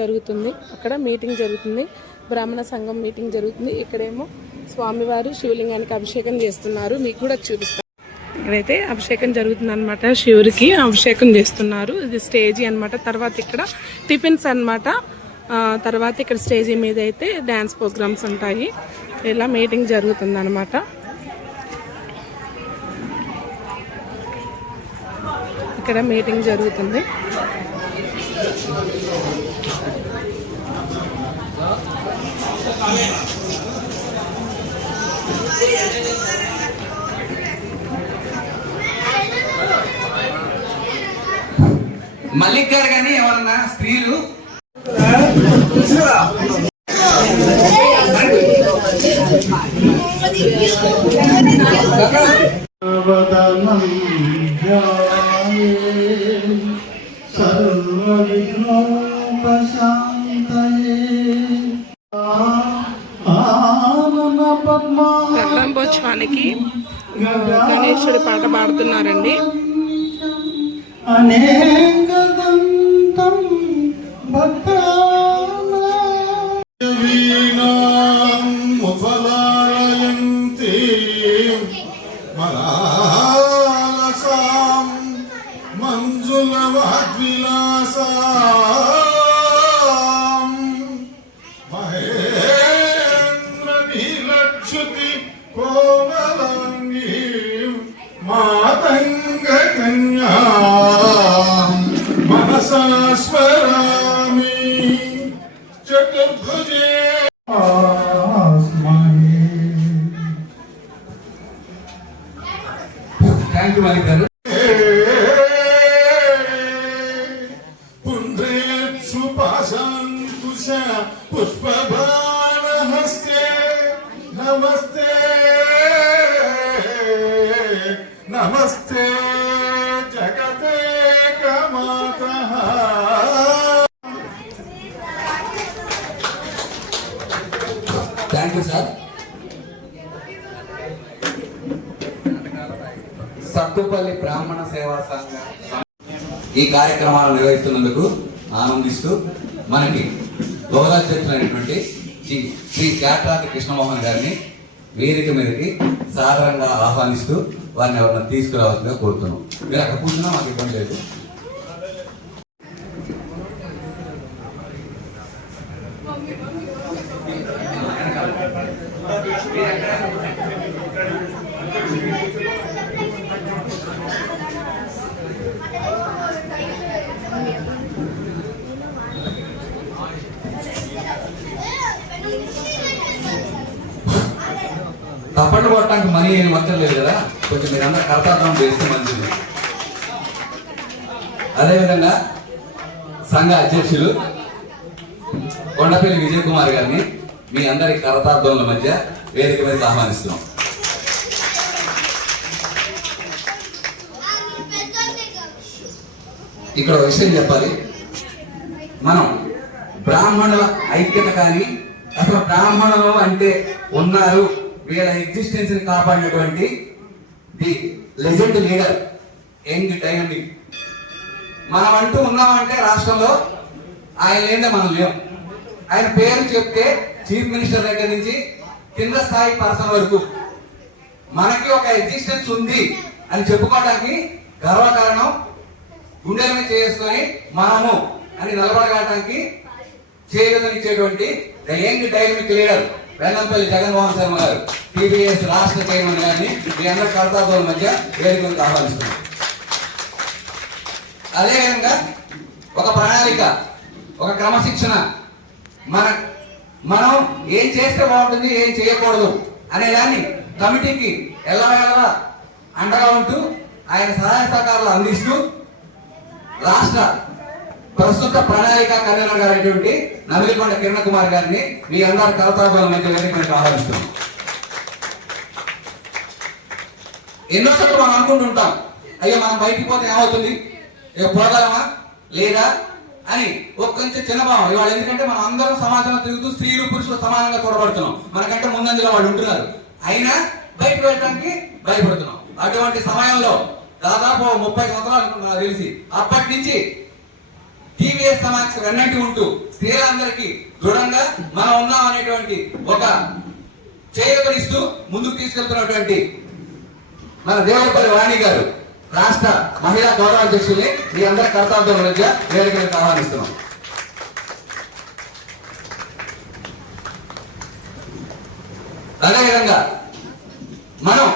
జరుగుతుంది. అక్కడ మీటింగ్ జరుగుతుంది. బ్రాహ్మణ సంఘం మీటింగ్ జరుగుతుంది. ఇక్కడేమో స్వామివారు శివలింగానికి అభిషేకం చేస్తున్నారు. మీకు కూడా చూపిస్తాను ఇక్కడైతే అభిషేకం జరుగుతుంది అనమాట శివుడికి అభిషేకం చేస్తున్నారు. ఇది స్టేజీ అన్నమాట. తర్వాత ఇక్కడ టిఫిన్స్ అన్నమాట. తర్వాత ఇక్కడ స్టేజీ మీద అయితే డ్యాన్స్ ప్రోగ్రామ్స్ ఉంటాయి. ఇలా మీటింగ్ జరుగుతుంది అనమాట ఇక్కడ మీటింగ్ జరుగుతుంది. మల్లిక్ గారు కానీ ఎవరన్నా స్త్రీలు? పాట సత్తుపల్లి బ్రాహ్మణ సేవా సంఘ ఈ కార్యక్రమాలు నిర్వహిస్తున్నందుకు ఆనందిస్తూ మనకి గౌరవచేతులైనటువంటి శ్రీ శ్రీ శాట్రాతి కృష్ణమోహన్ గారిని వేదిక మీదకి సాధారణంగా ఆహ్వానిస్తూ వారిని ఎవరైనా తీసుకురావాల్సిందిగా కోరుతున్నాం. మీరు అక్కడ కూర్చున్నా మాకు ఇబ్బంది లేదు తప్పట్లు కొట్టడానికి మనీ ఏం మొత్తం లేదు కదా కొంచెం మీరందరూ కర్తార్థం చేస్తే మంచిది అదేవిధంగా సంఘ అధ్యక్షులు కొండపల్లి విజయ్ కుమార్ గారిని మీ అందరి కరతార్థముల మధ్య వేదిక మీద ఆహ్వానిస్తున్నాం. ఇక్కడ ఒక విషయం చెప్పాలి. మనం బ్రాహ్మణుల ఐక్యత కానీ అసలు బ్రాహ్మణులు అంటే ఉన్నారు వీళ్ళ ఎగ్జిస్టెన్స్ని కాపాడినటువంటి the legend leader young dynamic మనం అంటూ ఉన్నామంటే రాష్ట్రంలో ఆయన లేదే మనం లేం. ఆయన పేరు చెప్తే చీఫ్ మినిస్టర్ దగ్గర నుంచి కింద స్థాయి పర్సన్ వరకు మనకి ఒక ఎగ్జిస్టెన్స్ ఉంది అని చెప్పుకోవడానికి గర్వకారణం గుండెల మీద చేసుకొని మనము అని నిలబడగలడానికి చేయగలిగించేటువంటి the young dynamic leader Vellampalli Jaganmohan Sharma garu TBS రాష్ట్ర చైర్మన్ గారిని మీ అందరి కర్తార్థుల మధ్య వేదికలకు ఆహ్వానిస్తున్నారు అదేవిధంగా ఒక ప్రణాళిక ఒక క్రమశిక్షణ. మన మనం ఏం చేస్తే బాగుంటుంది ఏం చేయకూడదు అనే దాన్ని కమిటీకి ఎల్లవేళలా అండగా ఉంటూ ఆయన సహాయ సహకారాలు అందిస్తూ రాష్ట్ర ప్రస్తుత ప్రణాళిక కన్వీనర్ గారైనటువంటి నవిలికొండ కిరణ్ కుమార్ గారిని మీ అందరి కలతాపాల మధ్య వేదికలకు ఆహ్వానిస్తున్నాం. ఎన్నోసార్లు మనం అనుకుంటుంటాం అయ్యో మనం బయటికి పోతే ఏమవుతుంది? పోగలమా? లేదా? అని ఒక కొంచెం చిన్న భావం. ఇవాళ ఎందుకంటే మనం అందరం సమాజంలో తిరుగుతూ స్త్రీలు పురుషులు సమానంగా చూడబడుతున్నాం. మనకంటే ముందంజలో వాళ్ళు ఉంటున్నారు. అయినా బయటకు వెళ్ళడానికి భయపడుతున్నాం. అటువంటి సమయంలో దాదాపు ముప్పై సంవత్సరాలు నాకు తెలిసి అప్పటి నుంచి టీవీఎస్ సమాఖ్య వెన్నట్టు ఉంటూ స్త్రీలందరికీ దృఢంగా మనం ఉన్నాం అనేటువంటి ఒక చేయబడిస్తూ ముందుకు తీసుకెళ్తున్నటువంటి మన దేవపల్లి వాణి గారు రాష్ట్ర మహిళా గౌరవ అధ్యక్షుల్ని మీ అందరి కర్తవ్యం మధ్య వేదికలకు ఆహ్వానిస్తున్నాం. అదేవిధంగా మనం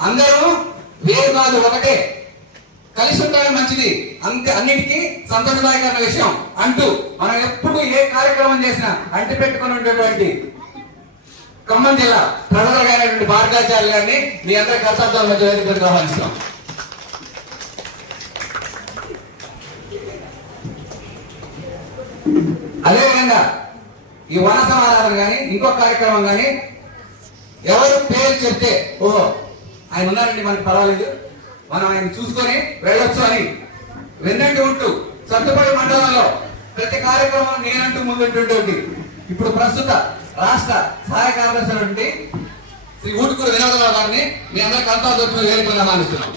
అందరూ వేరు కాదు ఒకటే కలిసి ఉండడం మంచిది. అంతే అన్నిటికీ సంతోషదాయకమైన విషయం అంటూ మనం ఎప్పుడు ఏ కార్యక్రమం చేసినా అంటి పెట్టుకుని ఉండేటువంటి ఖమ్మం జిల్లా ప్రజల గారైనటువంటి భార్గాచార్య గారిని మీ అందరి కర్తాబ్దం మధ్య వేదికలకు ఆహ్వానిస్తాం అదేవిధంగా ఈ వన సమాధానం కానీ ఇంకో కార్యక్రమం కానీ ఎవరు పేరు చెప్తే ఓహో ఆయన ఉన్నారండి మనకి పర్వాలేదు. మనం ఆయన చూసుకొని వెళ్ళొచ్చు అని వెన్నంటి ఉంటూ సత్తుపల్లి మండలంలో ప్రతి కార్యక్రమం నేనంటూ ముందుంటుంటే ఇప్పుడు ప్రస్తుత రాష్ట్ర సహాయ కార్యదర్శి శ్రీ ఊటుకూరు వినోదరావు గారిని మీ అందరికీ అంతా దొరికి వేడుకొని ఆహ్వానిస్తున్నాం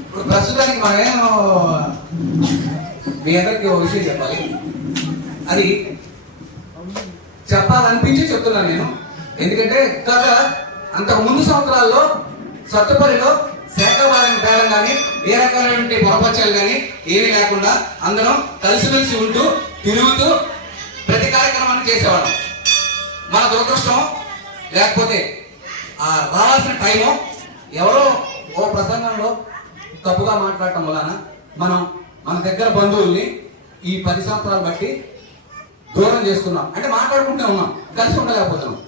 ఇప్పుడు ప్రస్తుతానికి మీ అందరికి ఒక విషయం చెప్పాలి. అది చెప్పాలనిపించి చెప్తున్నాను నేను. ఎందుకంటే గత అంతకు ముందు సంవత్సరాల్లో సత్తుపల్లిలో శాఖవారం పేరం కానీ ఏ రకమైనటువంటి పొరపచ్చాలు కానీ ఏమీ లేకుండా అందరం కలిసిమెలిసి ఉంటూ తిరుగుతూ ప్రతి కార్యక్రమాన్ని చేసేవాళ్ళం. మన దురదృష్టం లేకపోతే ఆ రావాల్సిన టైము ఎవరో ఓ ప్రసంగంలో తప్పుగా మాట్లాడటం వలన మనం మన దగ్గర బంధువుల్ని ఈ పది సంవత్సరాలు బట్టి దూరం చేసుకున్నాం అంటే మాట్లాడుకుంటూ ఉన్నాం. కలిసి ఉండలేకపోతున్నాం.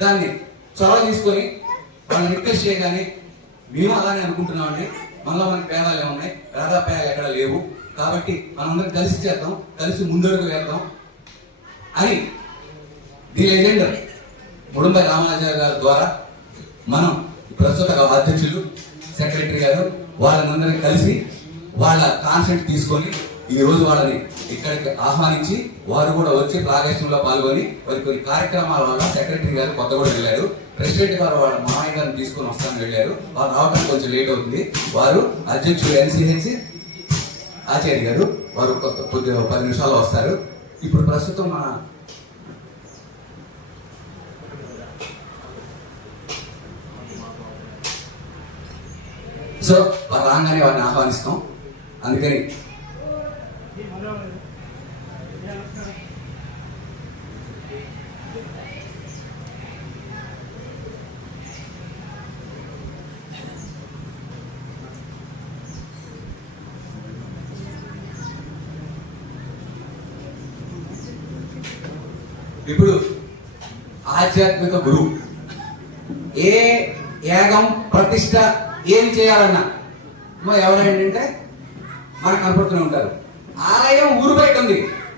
దాన్ని చొరవ తీసుకొని వాళ్ళని రిక్వెస్ట్ చేయగానే మేము అలానే అనుకుంటున్నామండి. మనలో మనకి భేదాలు ఏమున్నాయి భేదాభేదాలు ఎక్కడ లేవు. కాబట్టి మనందరం కలిసి చేద్దాం. కలిసి ముందరకు వేద్దాం అని ది లెజెండర్ ముడుంబై రామాచార్య గారి ద్వారా మనం ప్రస్తుత అధ్యక్షులు సెక్రటరీ గారు వాళ్ళందరినీ కలిసి వాళ్ళ కాన్సెప్ట్ తీసుకొని ఈ రోజు వాళ్ళని ఇక్కడికి ఆహ్వానించి వారు కూడా వచ్చి ప్రాగేశంలో పాల్గొని వారి కొన్ని కార్యక్రమాల వల్ల సెక్రటరీ గారు కొత్తగూడ వెళ్ళారు. ప్రెసిడెంట్ గారు వాళ్ళ మామయ్య గారిని తీసుకొని వస్తాను వెళ్ళారు. వారు రావడానికి కొంచెం లేట్ అవుతుంది. వారు అధ్యక్షుడు ఎన్సీహెచ్సి ఆచార్య గారు వారు కొత్త కొద్ది పది నిమిషాల్లో వస్తారు. ఇప్పుడు ప్రస్తుతం మన సో రాగానే వారిని ఆహ్వానిస్తాం. అందుకని ఇప్పుడు ఆధ్యాత్మిక గురువు ఏ యాగం ప్రతిష్ట ఏం చేయాలన్నా? ఎవరు ఏంటంటే మనకు కనపడుతూనే ఉంటారు. ఆలయం ఊరు బయట ఉంది.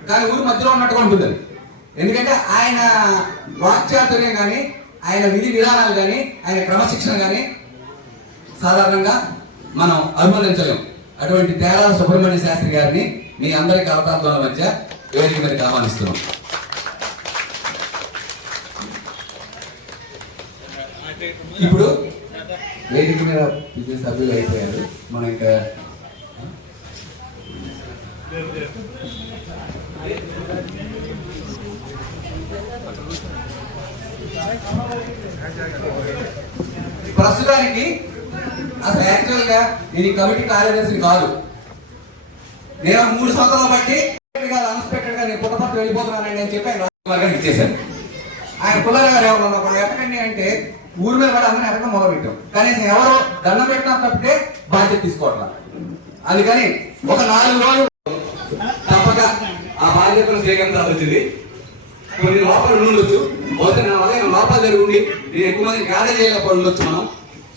కానీ ఊరు మధ్యలో ఉన్నట్టుగా ఉంటుంది అది. ఎందుకంటే ఆయన వాక్చాతుర్యం కానీ ఆయన విధి విధానాలు కానీ ఆయన క్రమశిక్షణ కానీ సాధారణంగా మనం అభినందించలేం అటువంటి తేడా సుబ్రహ్మణ్య శాస్త్రి గారిని మీ అందరి కలతాత్వాల మధ్య వేదిక మీదకి ఆహ్వానిస్తున్నాం. ఇప్పుడు వేదిక మీద బిజినెస్ సభ్యులు అయిపోయారు. మనం ఇంకా ప్రస్తుతానికి అసలు యాక్చువల్గా నేను ఈ కమిటీ కార్యదర్శిని కాదు. నేను మూడు సంవత్సరాలు బట్టి అన్ఎక్స్పెక్టెడ్గా నేను పుట్టపట్టు వెళ్ళిపోతున్నానని నేను చెప్పి ఆయన ఇచ్చేశాను. ఆయన పుల్లర గారు ఎవరు ఉన్నప్పుడు ఎక్కడండి అంటే ఊరి మీద కూడా అందరిని ఎక్కడ మొదలు కనీసం ఎవరు దండం పెట్టినా తప్పితే బాధ్యత తీసుకోవట్లా. అందుకని ఒక నాలుగు రోజులు తప్పక ఆ బాధ్యతను స్వీకరించాల్సింది. కొన్ని లోపల ఉండొచ్చు బహుశా నా వల్ల లోపాలు జరిగి ఉండి నేను ఎక్కువ మంది గ్యాదర్ చేయలేకపోయి ఉండొచ్చు మనం.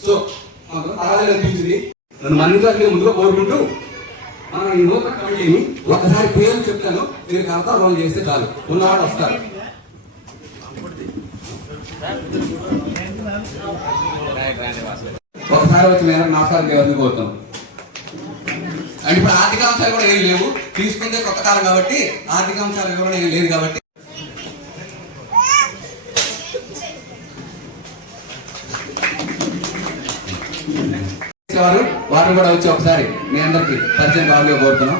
సో మాకు తర్వాత అనిపించింది. నన్ను మన్నించాలని ముందుగా కోరుకుంటూ మనం ఈ నూతన కమిటీని ఒకసారి పేరు చెప్తాను. మీరు అర్థం చేస్తే చాలు. ఉన్నవాడు వస్తారు. ఒకసారి వచ్చి నేను నమస్కారం చేయవలసి కోరుతాం? అంటే ఇప్పుడు ఆర్థిక అంశాలు కూడా ఏం లేవు. తీసుకుంటే కొత్త కాలం కాబట్టి ఆర్థిక అంశాలు వివరణ ఏం లేదు కాబట్టి. వారు వారిని కూడా వచ్చి ఒకసారి మీ అందరికి పరిచయం కావాలిగా కోరుతున్నాం.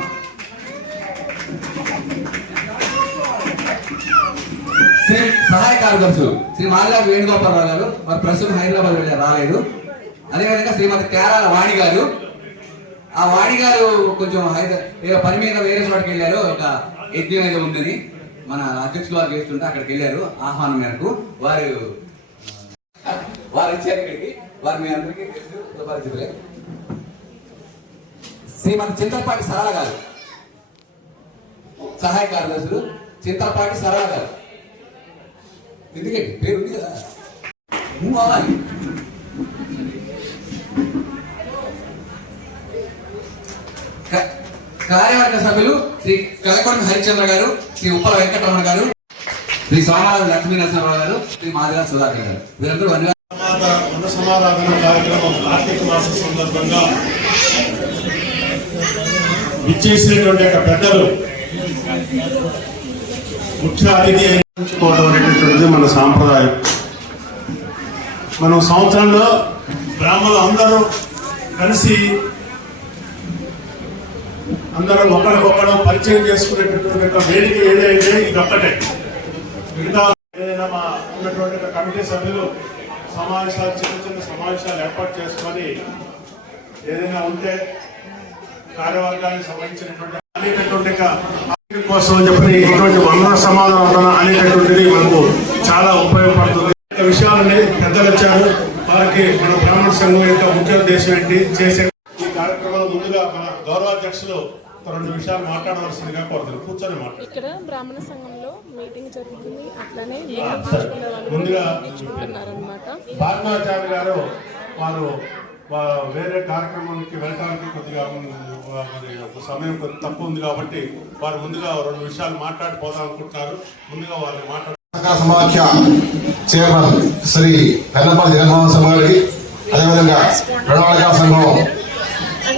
శ్రీ సహాయ కార్యదర్శులు శ్రీ మాదిగా వేణుగోపాలరావు గారు వారు ప్రస్తుతం హైదరాబాద్ వెళ్ళారు రాలేదు. అదేవిధంగా శ్రీమతి కేరాల వాణి గారు. ఆ వాణి గారు కొంచెం హైదరాబాద్ పని మీద వేరే చోటకి వెళ్ళారు. ఒక యజ్ఞం ఏదో ఉందని మన అధ్యక్షులు వారు చేస్తుంటే అక్కడికి వెళ్ళారు ఆహ్వానం మేరకు. వారు వారు వచ్చారు ఇక్కడికి. వారు మీ అందరికీ తెలుసు శ్రీమతి చింతలపాటి సరళ గారు. సహాయ కార్యదర్శులు చింతలపాటి సరళ గారు. ఎందుకండి పేరు ఉంది కదా? నువ్వు అవ్వాలి కార్యవర్గ సభ్యులు శ్రీ కలకొండ హరిచంద్ర గారు శ్రీ ఉప్పల వెంకటరమణ గారు శ్రీ సోమవారం లక్ష్మీనరసింహరావు గారు శ్రీ మాదిరా సుధాకర్ గారు. వీరందరూ అన్ని సమారాధన కార్యక్రమం కార్తీక మాస సందర్భంగా ఇచ్చేసినటువంటి పెద్దలు ముఖ్య అతిథి ఉంచుకోవడం అనేటటువంటిది మన సాంప్రదాయం. మనం సంవత్సరంలో బ్రాహ్మణులు అందరూ కలిసి అందరం ఒకరికొకరు పరిచయం చేసుకునేటటువంటి ఒక వేదిక ఏదైతే ఇది ఒక్కటే మిగతా ఏదైనా మా ఉన్నటువంటి కమిటీ సభ్యులు సమావేశాలు చిన్న చిన్న సమావేశాలు ఏర్పాటు చేసుకొని ఏదైనా ఉంటే కార్యవర్గానికి సంబంధించినటువంటి ఆర్థిక కోసం అని చెప్పి ఇటువంటి వందన సమాధానం అనేటటువంటిది మనకు చాలా ఉపయోగపడుతుంది. విషయాలని పెద్దలు వచ్చారు. వారికి మన బ్రాహ్మణ సంఘం యొక్క ముఖ్య ఉద్దేశం ఏంటి? చేసే ఈ కార్యక్రమంలో ముందుగా మన గౌరవాధ్యక్షులు రెండు విషయాలు మాట్లాడవలసిందిగా కోరుతున్నాను. కూర్చొని మాట్లాడు. ఇక్కడ బ్రాహ్మణ సంఘంలో మీటింగ్ జరుగుతుంది. అట్లనే ముందుగా భారతాచార్య గారు వారు వేరే కార్యక్రమానికి వెళ్ళడానికి కొద్దిగా మరి ఒక సమయం కొద్ది తక్కువ ఉంది కాబట్టి వారు ముందుగా రెండు విషయాలు మాట్లాడిపోదాం అనుకుంటున్నారు. ముందుగా వారిని మాట్లాడు సమాఖ్య చైర్మన్ శ్రీ పెన్నపల్లి జగన్మోహన్ సింగ్ గారికి అదేవిధంగా ప్రణాళికా సంఘం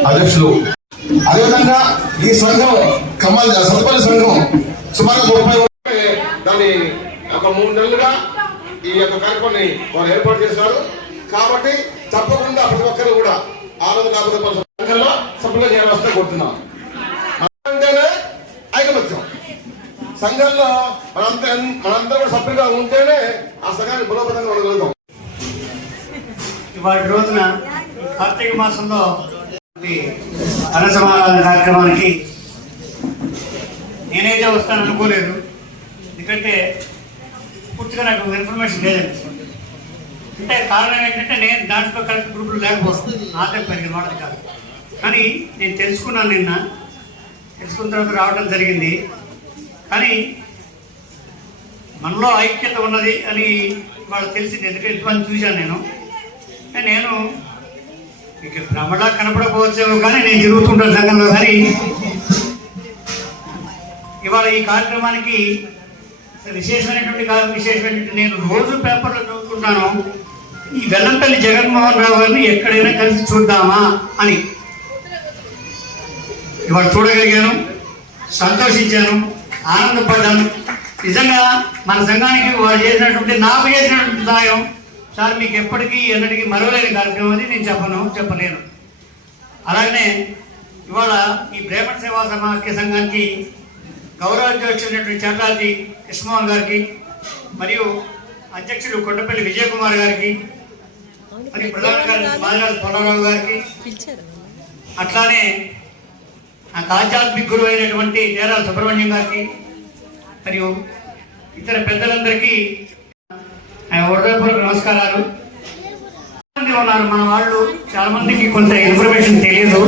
అధ్యక్షులు. అదేవిధంగా ఈ సంఘం కమల్ సత్పల్లి సంఘం సుమారు ముప్పై దాని ఒక మూడు నెలలుగా ఈ యొక్క కార్యక్రమాన్ని వారు ఏర్పాటు చేశారు. కాబట్టి తప్పకుండా ప్రతి ఒక్కరు కూడా ఆనంద కాకపోతే సంఘంలో సభ్యులుగా చేయాల్సిన కోరుతున్నాం. అంటేనే ఐకమత్యం. సంఘంలో మనంత మనందరం సభ్యులుగా ఉంటేనే ఆ సంఘాన్ని బలోపేతంగా ఉండగలుగుతాం. ఇవాటి రోజున కార్తీక మాసంలో ఈ కార్యక్రమానికి నేనైతే వస్తాను అనుకోలేదు ఎందుకంటే పూర్తిగా నాకు ఇన్ఫర్మేషన్ లేదండి. అంటే కారణం ఏంటంటే నేను దాంట్లో కలిసి గ్రూపులు లేకపోవడం. నాకే పెరిగిన మాట కాదు. కానీ నేను తెలుసుకున్నాను నిన్న. తెలుసుకున్న తర్వాత రావడం జరిగింది. కానీ మనలో ఐక్యత ఉన్నది అని వాళ్ళు తెలిసింది. ఎందుకంటే ఇంతమంది చూశాను నేను. నేను ఇక భ్రమణ కనపడకపోవచ్చేమో కానీ నేను తిరుగుతుంటాను సంఘంలో. కానీ ఇవాళ ఈ కార్యక్రమానికి విశేషమైనటువంటి కా- విశేషమైనటువంటి నేను రోజు పేపర్లో చదువుతుంటాను ఈ వెల్లంపల్లి జగన్మోహన్ రావు గారిని ఎక్కడైనా కలిసి చూద్దామా అని ఇవాళ చూడగలిగాను సంతోషించాను ఆనందపడ్డాను. నిజంగా మన సంఘానికి వారు చేసినటువంటి నాకు చేసినటువంటి సాయం సార్ మీకు ఎప్పటికీ ఎన్నటికీ మరవలేని కార్యక్రమం అని నేను చెప్పను చెప్పలేను. అలాగనే ఇవాళ ఈ ప్రేమ సేవా సమాఖ్య సంఘానికి గౌరవానికి వచ్చినటువంటి చట్టాది కృష్ణమోహన్ గారికి మరియు అధ్యక్షుడు కొండపల్లి విజయకుమార్ గారికి మరియు ప్రధాన మాదిరాజు పొలరావు గారికి అట్లానే నాకు ఆధ్యాత్మిక గురువు అయినటువంటి నేరాల సుబ్రహ్మణ్యం గారికి మరియు ఇతర పెద్దలందరికీ హృదయపూర్వక నమస్కారాలు. ఉన్నారు మన వాళ్ళు చాలా మందికి కొంత ఇన్ఫర్మేషన్ తెలియదు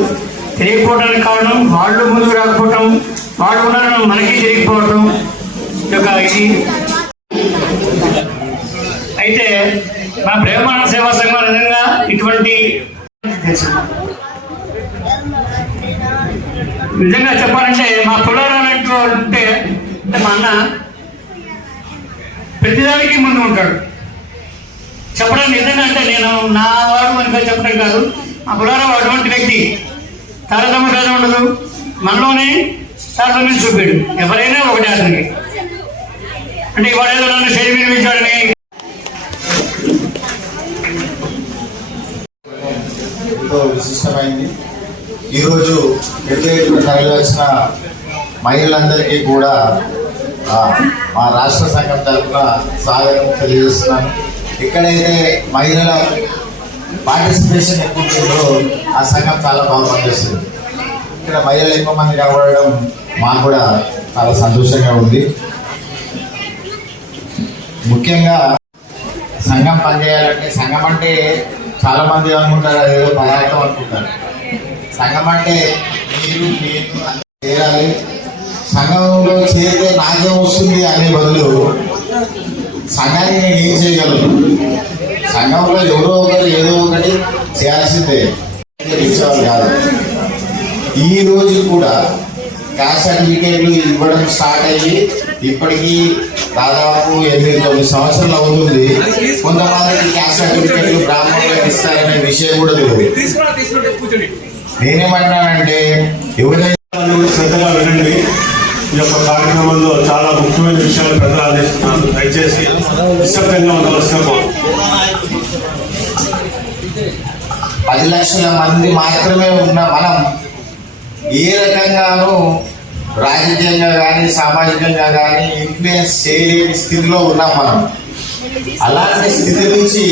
తెలియకపోవడానికి కారణం వాళ్ళు ముందుకు రాకపోవటం వాళ్ళు ఉండడం మనకి తెలియకపోవటం. యొక్క ఇది అయితే మన ప్రేమాన సేవా సంఘం నిజంగా ఉన్నటువంటి నిజంగా చెప్పాలంటే మా పుల్లారావు ఉంటే అంటే మా అన్న ప్రతిదానికి ముందు ఉంటాడు. చెప్పడం నిజంగా అంటే నేను నా వాడు అని చెప్పడం కాదు. మా పుల్లారావు అటువంటి వ్యక్తి. తారతమ్య భేదం ఉండదు. మనలోనే తారతమ్యం చూపాడు. ఎవరైనా ఒకటే అతనికి. అంటే ఇవాళ ఏదో నన్ను శైలి ఎంతో విశిష్టమైంది. ఈరోజు పెద్ద ఎత్తున తరలి వచ్చిన మహిళలందరికీ కూడా మా రాష్ట్ర సంఘం తరఫున స్వాగతం తెలియజేస్తున్నాను. ఎక్కడైతే మహిళల పార్టిసిపేషన్ ఎక్కువ ఉంటుందో ఆ సంఘం చాలా బాగా పనిచేస్తుంది. ఇక్కడ మహిళలు ఎక్కువ మంది కనబడడం మాకు కూడా చాలా సంతోషంగా ఉంది. ముఖ్యంగా సంఘం పనిచేయాలంటే సంఘం అంటే చాలా మంది అనుకుంటారు ఏదో పదార్థం అనుకుంటారు. సంఘం అంటే మీరు నేను చేరాలి సంఘంలో చేరితే నాకేం వస్తుంది అనే బదులు సంఘాన్ని నేను ఏం చేయగలను? సంఘంలో ఎవరో ఒకరు ఏదో ఒకటి చేయాల్సిందే. ఇచ్చేవాళ్ళు కాదు. ఈ రోజు కూడా క్యాస్ట్ సర్టిఫికేట్లు ఇవ్వడం స్టార్ట్ అయ్యి ఇప్పటికీ దాదాపు ఎనిమిది తొమ్మిది సంవత్సరాలు అవుతుంది. కొంతమందికి క్యాస్ట్ సర్టిఫికేట్లు బ్రాహ్మణులకు ఇస్తారనే విషయం కూడా తెలియదు నేనేమంటున్నానంటే కూడా శ్రద్ధగా వినండి. ఈ యొక్క కార్యక్రమంలో చాలా ముఖ్యమైన విషయాలు ప్రజలు ఆదేశిస్తున్నారు. దయచేసి నిశ్శబ్దంగా ఉండవలసిన పది లక్షల మంది మాత్రమే ఉన్న మనం ఏ రకంగానూ రాజకీయంగా కానీ సామాజికంగా కానీ ఇన్ఫ్లుయెన్స్ చేయలేని స్థితిలో ఉన్నాం మనం. అలాంటి స్థితి నుంచి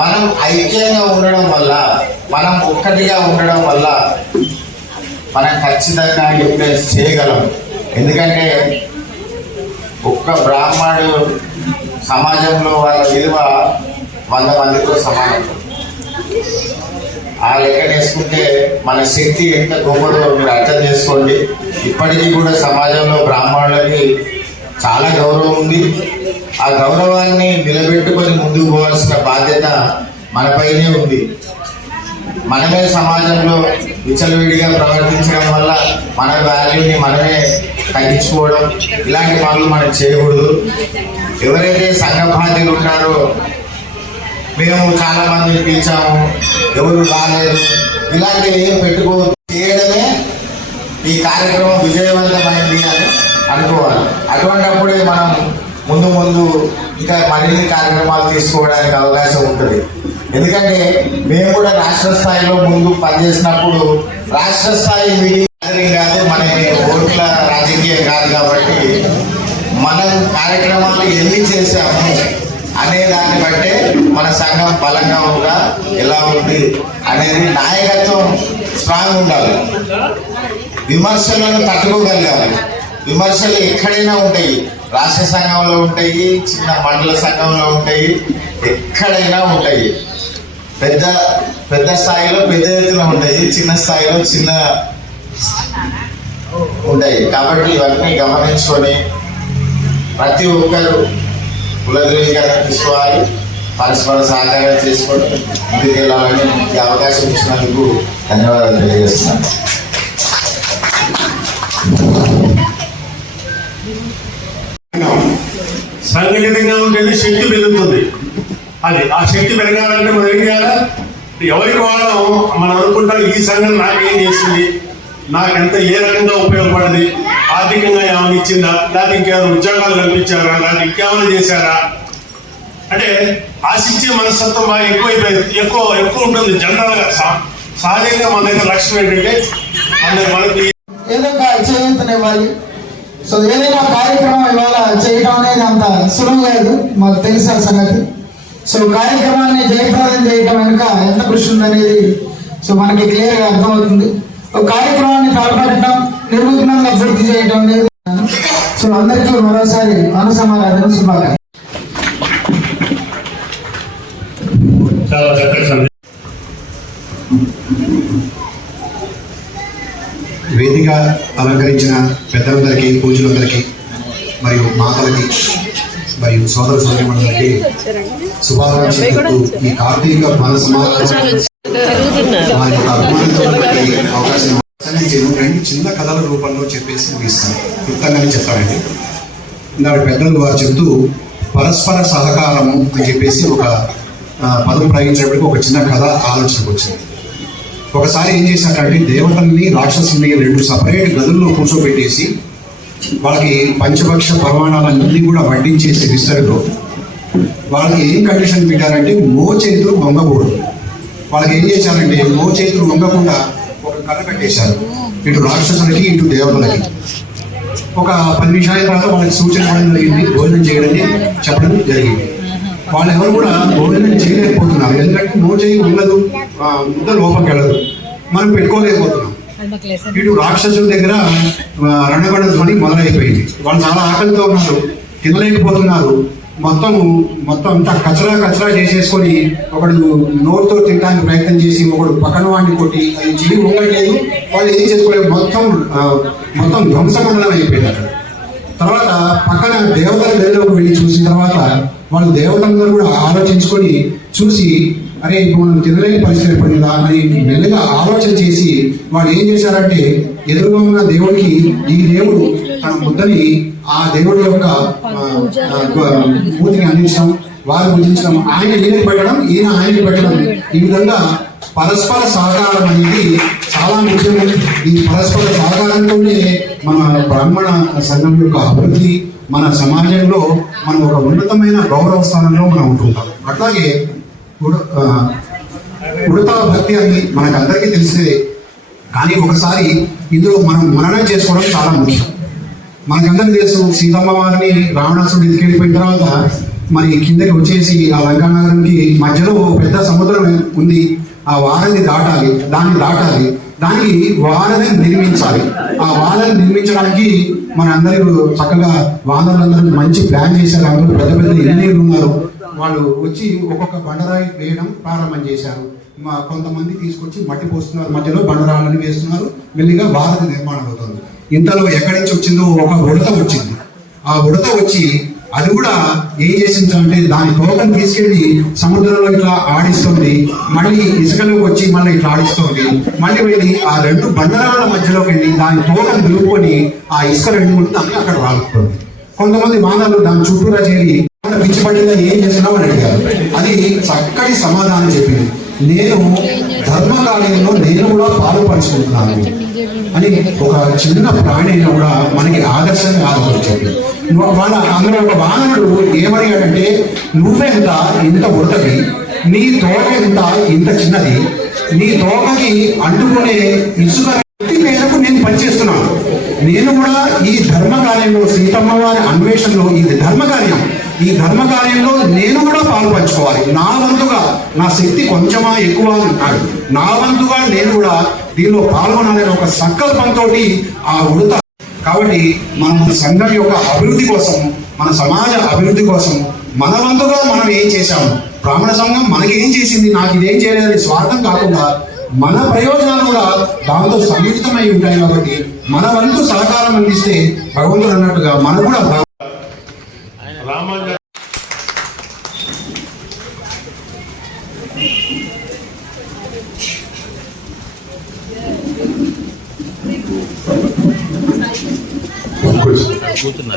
మనం ఐక్యంగా ఉండడం వల్ల మనం ఒక్కటిగా ఉండడం వల్ల మనం ఖచ్చితంగా ఇన్ఫ్లుయెన్స్ చేయగలం. ఎందుకంటే ఒక్క బ్రాహ్మణుడు సమాజంలో వాళ్ళ విలువ వంద మందితో సమానం. ఆ లెక్క వేసుకుంటే మన శక్తి ఎంత గొప్పదో మీరు అర్థం చేసుకోండి. ఇప్పటికీ కూడా సమాజంలో బ్రాహ్మణులకి చాలా గౌరవం ఉంది. ఆ గౌరవాన్ని నిలబెట్టుకొని ముందుకు పోవాల్సిన బాధ్యత మనపైనే ఉంది. మనమే సమాజంలో విచలవిడిగా ప్రవర్తించడం వల్ల మన వాల్యూని మనమే తగ్గించుకోవడం ఇలాంటి పనులు మనం చేయకూడదు. ఎవరైతే సంఘ బాధ్యులు ఉంటారో మేము చాలా మందిని పిలిచాము ఎవరు రాలేదు. ఇలాంటివి ఏం పెట్టుకో చేయడమే ఈ కార్యక్రమం విజయవంతమైంది అని అనుకోవాలి. అటువంటప్పుడే మనం ముందు ముందు ఇంకా మరిన్ని కార్యక్రమాలు తీసుకోవడానికి అవకాశం ఉంటుంది. ఎందుకంటే మేము కూడా రాష్ట్ర స్థాయిలో ముందు పనిచేసినప్పుడు రాష్ట్ర స్థాయి మీటింగ్ కాదు మన ఓట్ల రాజకీయం కాదు కాబట్టి మనం కార్యక్రమాలు ఎన్ని చేశాము అనే దాన్ని బట్టే మన సంఘం బలంగా ఉందా ఎలా ఉంది అనేది నాయకత్వం స్ట్రాంగ్ ఉండాలి. విమర్శలను తట్టుకోగలగాలి. విమర్శలు ఎక్కడైనా ఉంటాయి. రాష్ట్ర సంఘంలో ఉంటాయి చిన్న మండల సంఘంలో ఉంటాయి ఎక్కడైనా ఉంటాయి. పెద్ద పెద్ద స్థాయిలో పెద్ద ఎత్తున ఉంటాయి చిన్న స్థాయిలో చిన్న ఉంటాయి. కాబట్టి ఇవన్నీ గమనించుకొని ప్రతి ఒక్కరు కులద్రోహీకరణ తీసుకోవాలి పరస్పర సహకారం చేసుకొని ముందుకు వెళ్ళాలని ఈ అవకాశం ఇచ్చినందుకు ధన్యవాదాలు తెలియజేస్తున్నాను. సంఘటితంగా ఉండేది శక్తి పెరుగుతుంది. అది ఆ శక్తి పెరగాలంటే మనం ఏం చేయాలా? ఎవరికి వాళ్ళం మనం అనుకుంటాం ఈ సంఘం నాకేం చేసింది నాకెంత ఏ రకంగా ఉపయోగపడింది? ఆర్థికంగా ఏమైనా ఇచ్చిందా? లేకపోతే ఇంకేమైనా ఉద్యోగాలు కల్పించారా? లేకపోతే ఇంకేమైనా చేశారా? అంటే ఆశించే మనస్తత్వం బాగా ఎక్కువైపోయింది. ఎక్కువ ఎక్కువ ఉంటుంది జనరల్గా సహజంగా మన దగ్గర లక్ష్యం ఏంటంటే మనకి ఏదో ఒక చేయూతనివ్వాలి సో ఏదైనా కార్యక్రమం ఇవాళ చేయడం అనేది అంత సులువు లేదు. మాకు తెలుసు ఆ సంగతి. సో కార్యక్రమాన్ని జయప్రదం చేయటం వెనుక ఎంత కృషి ఉందనేది సో మనకి క్లియర్గా అర్థమవుతుంది. ఒక కార్యక్రమాన్ని తలపెట్టడం నిర్విఘ్నంగా పూర్తి చేయడం అనేది సో అందరికీ మరోసారి చాలా చక్కటి సందేశం. వేదిక అలంకరించిన పెద్దలందరికీ పూజలందరికీ మరియు మాతలకి మరియు సోదర సోదరిమణులకి శుభాకాంక్షలు ఈ కార్తీక మన సమాధానం మా యొక్క అభిమానులందరికీ అవకాశం కానీ నేను రెండు చిన్న కథల రూపంలో చెప్పేసి ముగిస్తాను. క్లుప్తంగానే చెప్తానండి. ఇందాక పెద్దలు వారు చెబుతూ పరస్పర సహకారము అని చెప్పేసి ఒక పదం ప్రయోగించినప్పటికీ ఒక చిన్న కథ ఆలోచనకు వచ్చింది. ఒకసారి ఏం చేశారంటే దేవతల్ని రాక్షసుల్ని రెండు సపరేట్ గదుల్లో కూర్చోబెట్టేసి వాళ్ళకి పంచపక్ష పరమాణాలన్నీ కూడా వడ్డించేసి విస్తరిలో వాళ్ళకి ఏం కండిషన్ పెట్టారంటే మో చేతులు వంగకూడదు. వాళ్ళకి ఏం చేశారంటే మో చేతులు వంగకుండా ఒక కథ ఇటు రాక్షసులకి ఇటు దేవతలకి. ఒక పది నిమిషాల తర్వాత వాళ్ళకి సూచన ఇవ్వడం జరిగింది. భోజనం చేయడని చెప్పడం జరిగింది. వాళ్ళు ఎవరు కూడా భోజనం చేయలేకపోతున్నారు. ఎందుకంటే మో ఉండదు. ముద్ద లోపలికి వెళ్ళదు. మనం పెట్టుకోలేకపోతున్నాం. ఇటు రాక్షసుల దగ్గర ఆ, రణగొండ ధ్వని మొదలైపోయింది. వాళ్ళు చాలా ఆకలితో ఉన్నారు. తినలేకపోతున్నారు. మొత్తం మొత్తం అంతా కచరా కచరా చేసేసుకొని ఒకడు నోరుతో తినడానికి ప్రయత్నం చేసి ఒకడు పక్కన వాడిని కొట్టి అది చెవి ఉండట్లేదు వాళ్ళు ఏం చేసుకోలేదు మొత్తం మొత్తం ధ్వంసమండలం అయిపోయింది అక్కడ. తర్వాత పక్కన దేవతల గదిలోకి వెళ్ళి చూసిన తర్వాత వాళ్ళు దేవతలందరూ కూడా ఆలోచించుకొని చూసి అరే ఇప్పుడు మనం తినలేని పరిస్థితి ఏర్పడిందా? అని మెల్లగా ఆలోచన చేసి వాళ్ళు ఏం చేశారంటే ఎదురుగా ఉన్న దేవుడికి ఈ దేవుడు తన ముద్దని ఆ దేవుడి యొక్క మూతికి అందించడం వారు పూజించడం ఆయన ఈయనకి పెట్టడం ఈయన ఆయనకి పెట్టడం. ఈ విధంగా పరస్పర సహకారం అనేది చాలా ముఖ్యం ఈ పరస్పర సహకారంతోనే మన బ్రాహ్మణ సంఘం యొక్క అభివృద్ధి మన సమాజంలో మనం ఒక ఉన్నతమైన గౌరవ స్థానంలో మనం ఉంటుంటాం. అట్లాగే ఉడతా భక్తి అని మనకందరికీ తెలిసేదే. కానీ ఒకసారి ఇందులో మనం మననం చేసుకోవడం చాలా ముఖ్యం. మనకందరికీ తెలుసు సీతమ్మ వారిని రావణాసుడు ఎదుకెళ్ళిపోయిన తర్వాత మరి కిందకి వచ్చేసి ఆ లంకానగరంకి మధ్యలో పెద్ద సముద్రం ఉంది. ఆ వారని దాటాలి దాన్ని దాటాలి. దానికి వారని నిర్మించాలి. ఆ వారని నిర్మించడానికి మన అందరూ చక్కగా వానరులందరూ మంచి ప్లాన్ చేశారు. అందరూ పెద్ద పెద్ద ఇంజనీర్లు ఉన్నారు. వాళ్ళు వచ్చి ఒక్కొక్క బండరాయి వేయడం ప్రారంభం చేశారు. మా కొంతమంది తీసుకొచ్చి మట్టి పోస్తున్నారు. మధ్యలో బండరాళ్ళని వేస్తున్నారు. మెల్లిగా వారధి నిర్మాణం అవుతుంది. ఇంతలో ఎక్కడి నుంచి వచ్చిందో ఒక ఉడత వచ్చింది. ఆ ఉడత వచ్చి అది కూడా ఏం చేసిందంటే దాని తోకను తీసుకెళ్ళి సముద్రంలో ఇట్లా ఆడిస్తుంది. మళ్ళీ ఇసుకలోకి వచ్చి మళ్ళీ ఇట్లా ఆడిస్తుంది. మళ్ళీ వెళ్ళి ఆ రెండు బండరాల మధ్యలోకి వెళ్ళి దాని తోకను దులుపుకొని ఆ ఇసుక రెండు మూడు అక్కడ వాడుతుంది కొంతమంది మానవులు దాని చుట్టూరా చేరి పిచ్చి పడిందా ఏం చేస్తున్నావు అని అడిగారు. అది చక్కటి సమాధానం చెప్పింది. నేను ధర్మకార్యంలో నేను కూడా పాలు పంచుకుంటున్నాను అని ఒక చిన్న ప్రాణి అయినా కూడా మనకి ఆదర్శంగా ఆలోచించింది వాళ్ళ అందులో ఒక వానరుడు ఏమడిగాడంటే నువ్వెంత ఇంత ఉడతవి నీ తోక ఎంత ఇంత చిన్నది నీ తోకకి అంటుకునే ఇసుక శక్తి మేరకు నేను పనిచేస్తున్నాను. నేను కూడా ఈ ధర్మ కార్యంలో సీతమ్మ వారి అన్వేషణలో ఇది ధర్మ కార్యం ఈ ధర్మ కార్యంలో నేను కూడా పాలు పంచుకోవాలి. నా వంతుగా నా శక్తి కొంచెమా ఎక్కువ అని నా వంతుగా నేను కూడా దీనిలో పాల్గొనాలనే ఒక సంకల్పంతో ఆ ఉడత. కాబట్టి మనం మన సంఘం యొక్క అభివృద్ధి కోసం మన సమాజ అభివృద్ధి కోసం మన వంతుగా మనం ఏం చేశాము? బ్రాహ్మణ సంఘం మనకేం చేసింది? నాకు ఇదేం చేయలేదని స్వార్థం కాకుండా మన ప్రయోజనాలు కూడా దాంతో సంయుక్తమై ఉంటాయి కాబట్టి మన వంతు సహకారం అందిస్తే భగవంతుడు అన్నట్టుగా మనకు కూడా Путина.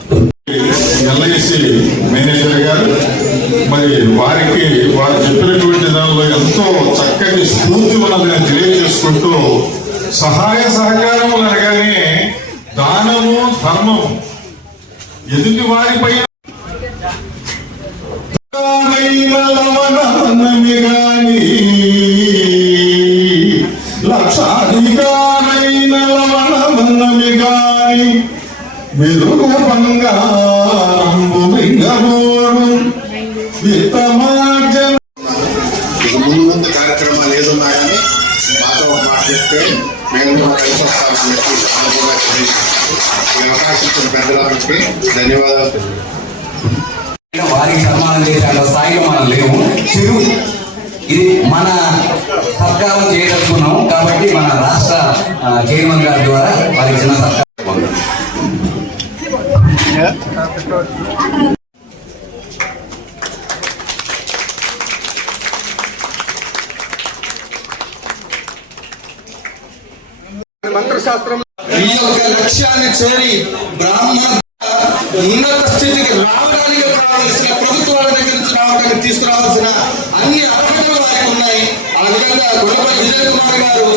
విజయ్ కుమార్ గారు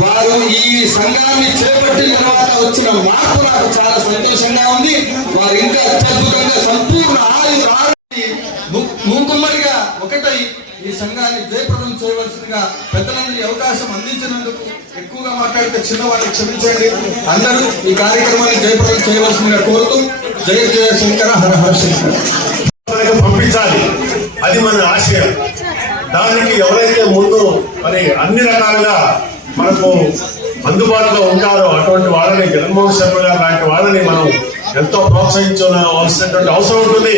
వారు ఈ సంఘాన్ని చేపట్టిన తర్వాత వచ్చిన మార్పు నాకు చాలా సంతోషంగా ఉంది. వారు ఇంకా అత్యద్భుతంగా సంపూర్ణ ఆయుర మూకుమ్మడిగా ఒకటై ఈ సంఘాన్ని జయప్రదం చేయవలసిందిగా పెద్దలందరికీ అవకాశం అందించినందుకు ఎక్కువగా మాట్లాడితే చిన్నవారిని క్షమించండి. అందరూ ఈ కార్యక్రమాన్ని జయప్రదం చేయవలసిందిగా కోరుతూ జయ జయ శంకర హర హర శంకర. పంపించాలి. అది మన ఆశయం. దానికి ఎవరైతే ముందు మరి అన్ని రకాలుగా మనకు అందుబాటులో ఉంటారో. అటువంటి వాళ్ళని జగన్మోహన్ శర్మ గారు లాంటి వాళ్ళని మనం ఎంతో ప్రోత్సహించవలసినటువంటి అవసరం ఉంటుంది.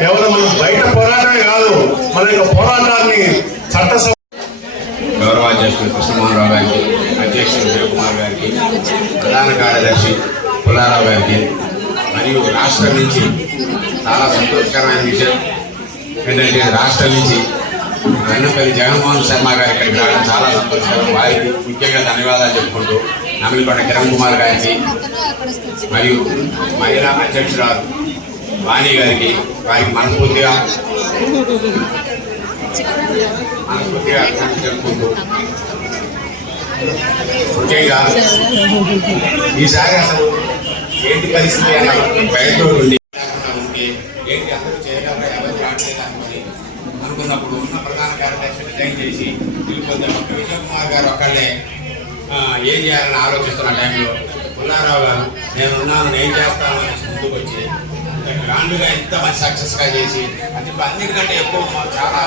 కేవలం మనం బయట పోరాటమే కాదు మన యొక్క పోరాటాన్ని చట్టసభ గౌరవాధ్యక్షుడు కృష్ణమోహన్ రావు గారికి అధ్యక్షుడు శివకుమార్ గారికి ప్రధాన కార్యదర్శి పుల్లారావు గారికి మరియు రాష్ట్రం నుంచి చాలా సంతోషకరమైన విషయం ఏంటంటే రాష్ట్రం నుంచి వెన్నపల్లి జగన్మోహన్ శర్మ గారు ఇక్కడికి రావడం చాలా సంతోషకరం. వారికి ముఖ్యంగా ధన్యవాదాలు చెప్పుకుంటూ నమిలికొండ కిరణ్ కుమార్ గారికి మరియు మహిళా అధ్యక్షురాలు వాణి గారికి వారికి మనస్ఫూర్తిగా మనస్ఫూర్తిగా జరుపుకుంటూ ముఖ్యంగా ఈసారి అసలు ఏంటి పరిస్థితి అన్న భయంతో ఉండి లేకుండా ఉంటే ఏంటి అందరూ చేయగలరా ఎవరు రావట్లేదు అనుకొని అనుకున్నప్పుడు ఉన్న ప్రధాన కార్యదర్శి రిజైన్ చేసి విజయ్ కుమార్ గారు ఒక్కళ్ళే ఏం చేయాలని ఆలోచిస్తున్న టైంలో పుల్లారావు గారు నేనున్నాను నేను చేస్తాను ముందుకు వచ్చి గ్రాండ్గా ఎంత మంచి సక్సెస్గా చేసి అది అన్నిటికంటే ఎక్కువ మాకు చాలా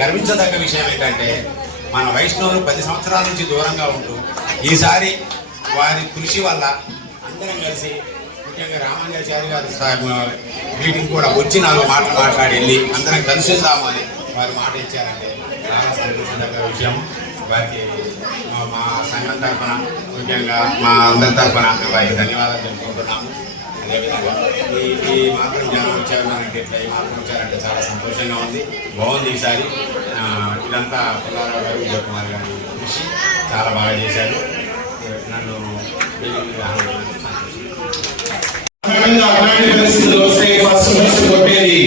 గర్వించదగ్గ విషయం ఏంటంటే మన వైష్ణవులు పది సంవత్సరాల నుంచి దూరంగా ఉంటూ ఈసారి వారి కృషి వల్ల అందరం కలిసి ముఖ్యంగా రామాంజాచారి గారి మీటింగ్ కూడా వచ్చి నాలుగు మాటలు మాట్లాడి వెళ్ళి అందరం కలిసి వెళ్దాము వారు మాట ఇచ్చారంటే విషయం. వారికి మా- మా సంఘం తరఫున ముఖ్యంగా మా అందరి తరఫున వారికి ధన్యవాదాలు తెలుపుకుంటున్నాము అదేవిధంగా ఈ ఈ మాత్రం జనం వచ్చారు మనకి ఇట్లా ఈ మాత్రం వచ్చారంటే చాలా సంతోషంగా ఉంది. బాగుంది ఈసారి. ఆ, ఇదంతా పుల్లారావు గారు విజయ్ కుమార్ గారు కృషి చాలా బాగా చేశారు. నన్ను సంతోషం